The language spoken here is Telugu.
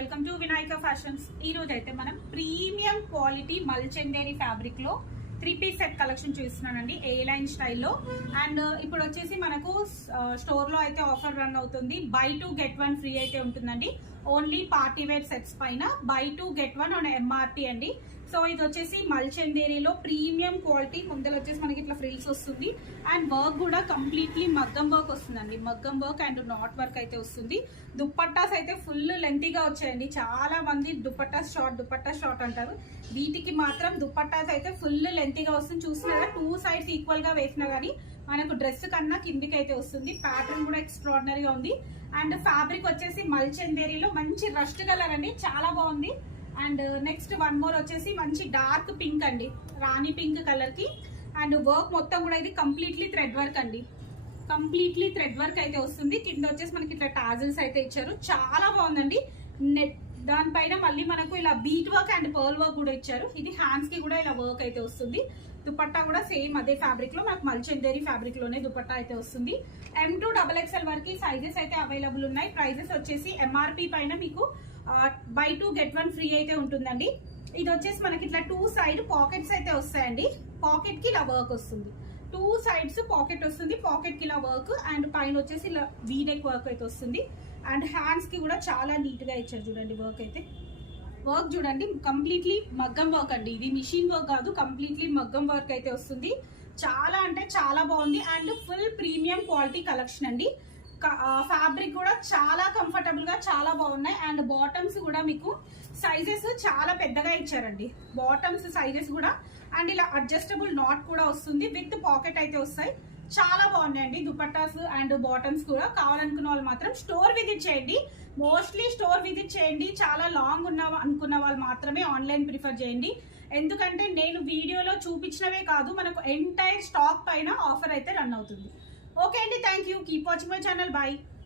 Welcome to Vinayaka fashions. ఈ రోజు అయితే మనం ప్రీమియం క్వాలిటీ మల్చందేరి ఫ్యాబ్రిక్ లో 3-piece సెట్ కలెక్షన్ చూస్తున్నానండి, ఏ లైన్ స్టైల్లో. అండ్ ఇప్పుడు వచ్చేసి మనకు స్టోర్ లో అయితే ఆఫర్ రన్ అవుతుంది. బై 2 get 1 ఫ్రీ అయితే ఉంటుందండి. ఓన్లీ పార్టీ వేర్ సెట్స్ పైన బై 2 get 1 ఆన్ ఎంఆర్పి అండి. సో ఇది వచ్చేసి మల్చందేరిలో ప్రీమియం క్వాలిటీ. ముందర వచ్చేసి మనకి ఇట్లా ఫ్రిల్స్ వస్తుంది అండ్ వర్క్ కూడా కంప్లీట్లీ మగ్గం వర్క్ వస్తుందండి. మగ్గం వర్క్ అండ్ నాట్ వర్క్ అయితే వస్తుంది. దుప్పట్టాస్ అయితే ఫుల్ లెంతీగా వచ్చాయండి. చాలా మంది దుప్పట్టా షార్ట్ అంటారు. వీటికి మాత్రం దుప్పట్టాస్ అయితే ఫుల్ లెంతీగా వస్తుంది. చూస్తున్నారా, 2 sides ఈక్వల్ గా వేసినా గానీ మనకు డ్రెస్ కన్నా కిందికి అయితే వస్తుంది. ప్యాటర్న్ కూడా ఎక్స్ట్రాడినరీగా ఉంది. అండ్ ఫ్యాబ్రిక్ వచ్చేసి మల్చందేరిలో మంచి రస్ట్ కలర్ అండి, చాలా బాగుంది. అండ్ నెక్స్ట్ వన్ మోర్ వచ్చేసి మంచి డార్క్ పింక్ అండి, రాణి పింక్ కలర్ కి. అండ్ వర్క్ మొత్తం కూడా ఇది కంప్లీట్లీ థ్రెడ్ వర్క్ అండి. కంప్లీట్లీ థ్రెడ్ వర్క్ అయితే వస్తుంది. కింద వచ్చేసి మనకి ఇట్లా టాజిల్స్ అయితే ఇచ్చారు, చాలా బాగుందండి. నెట్ దానిపైన మళ్ళీ మనకు ఇలా bead work and pearl work కూడా ఇచ్చారు. ఇది హ్యాండ్స్ కి కూడా ఇలా వర్క్ అయితే వస్తుంది. దుపట్టా కూడా సేమ్ అదే ఫ్యాబ్రిక్ లో, మనకు మల్చందేరి ఫ్యాబ్రిక్ లోనే దుపట్టా అయితే వస్తుంది. M2 XXL వరకు సైజెస్ అయితే అవైలబుల్ ఉన్నాయి. ప్రైజెస్ వచ్చేసి ఎంఆర్పి పైన మీకు బై 2 get 1 ఫ్రీ అయితే ఉంటుందండి. ఇది వచ్చేసి మనకి ఇట్లా 2 side పాకెట్స్ అయితే వస్తాయండి. పాకెట్ కి ఇలా వర్క్ వస్తుంది, 2 sides పాకెట్ వస్తుంది. పాకెట్ కి ఇలా వర్క్ అండ్ పైన వచ్చేసి ఇలా వీనెక్ వర్క్ అయితే వస్తుంది. అండ్ హ్యాండ్స్ కి కూడా చాలా నీట్ గా ఇచ్చారు చూడండి. వర్క్ అయితే వర్క్ చూడండి, కంప్లీట్లీ మగ్గం వర్క్ అండి. ఇది మిషన్ వర్క్ కాదు, కంప్లీట్లీ మగ్గం వర్క్ అయితే వస్తుంది. చాలా అంటే చాలా బాగుంది and full premium quality collection అండి. ఫ్యాబ్రిక్ కూడా చాలా కంఫర్టబుల్ గా చాలా బాగున్నాయి. అండ్ బాటమ్స్ కూడా మీకు సైజెస్ చాలా పెద్దగా ఇచ్చారండి. బాటమ్స్ సైజెస్ కూడా అండ్ ఇలా అడ్జస్టబుల్ నాట్ కూడా వస్తుంది. విత్ పాకెట్ అయితే వస్తాయి. చాలా బాగున్నాయండి దుపట్టాస్ అండ్ బాటమ్స్ కూడా. కావాలనుకున్న వాళ్ళు మాత్రం స్టోర్ విజిట్ చేయండి. మోస్ట్లీ స్టోర్ విజిట్ చేయండి. చాలా లాంగ్ అనుకున్న వాళ్ళు మాత్రమే ఆన్లైన్ ప్రిఫర్ చేయండి. ఎందుకంటే నేను వీడియోలో చూపించినవే కాదు, మనకు ఎంటైర్ స్టాక్ పైన ఆఫర్ అయితే రన్ అవుతుంది. ఓకే అండి, thank you. Keep watching my channel. Bye.